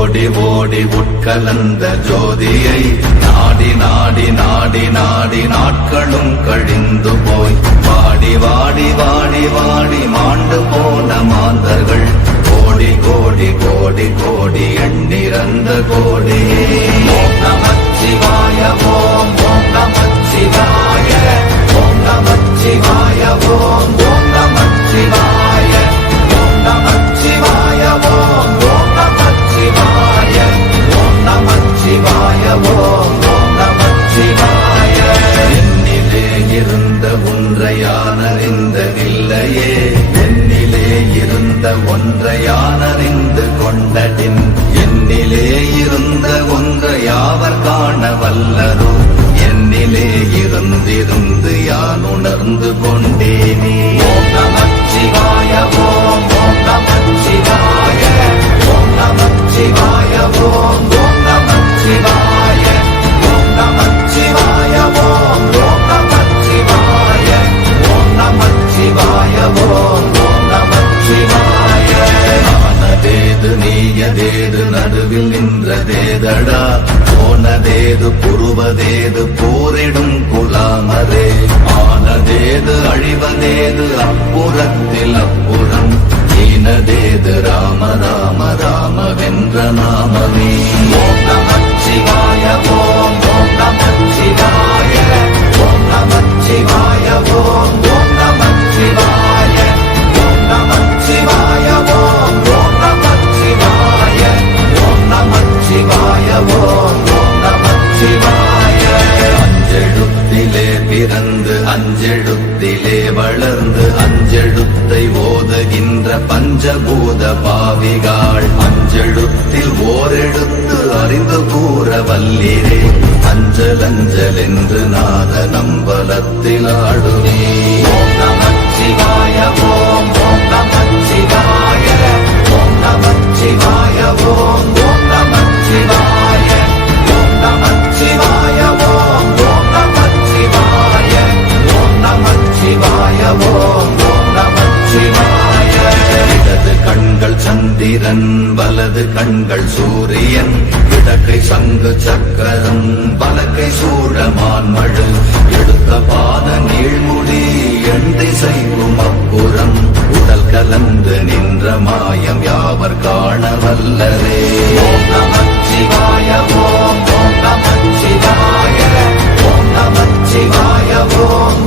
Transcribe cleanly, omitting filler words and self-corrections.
ஓடி ஓடி உட்கலந்த ஜோதியை நாடி நாடி நாடி நாடி நாட்களும் கழிந்து போய் வாடி வாடி வாடி வாடி மாண்டு போன மாந்தர்கள் கோடி கோடி கோடி கோடி எண்ணிறந்த கோடியே. ஓம் நமச்சிவாய ஓம் ஓம் நமச்சிவாய ஓம் நமச்சிவாய ஓம் ஓம் நமச்சிவாய ஓம் நமச்சிவாய ஓம் ஓம் நமச்சிவாய ஓம் நமச்சிவாய ஓம் ஓம் நமச்சிவாய. என்னிலே இருந்த ஒன்றை யான் அறிந்ததில்லையே, என்னிலே இருந்த ஒன்றை யான் அறிந்து கொண்டடின், என்னிலே இருந்த ஒன்றை யாவர் காண வல்லரோ, என்னிலே இருந்திருந்து யான் உணர்ந்து கொண்டேனே. ஓம் நமச்சிவாய ஓம் ஓம் நமச்சிவாய ஓம் நமச்சிவாய ஓம் ஓம் நமச்சிவாய ஓம் நமச்சிவாய ஓம் ஓம் நமச்சிவாய ஓம் நமச்சிவாய ஓம் ஓம் நமச்சிவாய. ஆனதேது நீயதேது நடுவில் நின்றதேதடா, போனதேது புருவதேது போரிடும் குலாமரே, ஆனதேது அழிவதேது அப்புறத்தில் அப்புறம், ஈனதேது ராம ராம ராம வென்ற நாமமே. ஓம் நமச்சிவாய ஓம் ஓம் நமச்சிவாய ஓம் நமச்சிவாய ஓம் ஓம் நமச்சிவாய ஓம் நமச்சிவாய ஓம் ஓம் நமச்சிவாய ஓம் நமச்சிவாய ஓம் ஓம் நமச்சிவாய. அஞ்செழுத்திலே பிறந்து அஞ்செழுத்திலே வளர்ந்து அஞ்செழுத்தை ஓதுகின்ற பஞ்சபூத பாவிகாள், அஞ்செழுத்தில் ஓரெழுத்து அறிந்து கூற வல்லிரே, அஞ்சல் அஞ்சல் என்று நாத நம்பலத்தில் ஆடுவே. ஓம் நமச்சிவாய ஓம் ஓம் நமச்சிவாய ஓம் நமச்சிவாய ஓம் ஓம் நமச்சிவாய ஓம் நமச்சிவாய ஓம் ஓம் நமச்சிவாய ஓம் நமச்சிவாய ஓம் ஓம் நமச்சிவாய. இடது கண்கள் சந்திரன் வலது கண்கள் சூரியன், இடக்கை சங்கு சக்கரம் வலக்கை சூழமான் மழு, எடுத்த பாத நீழ்முடி எண் திசைக்கும் அப்புறம், உடல் கலந்து நின்ற மாயம் யாவர் காண வல்லரே. ஓம் நமச்சிவாய ஓம் ஓம் நமச்சிவாய ஓம் நமச்சிவாய ஓம்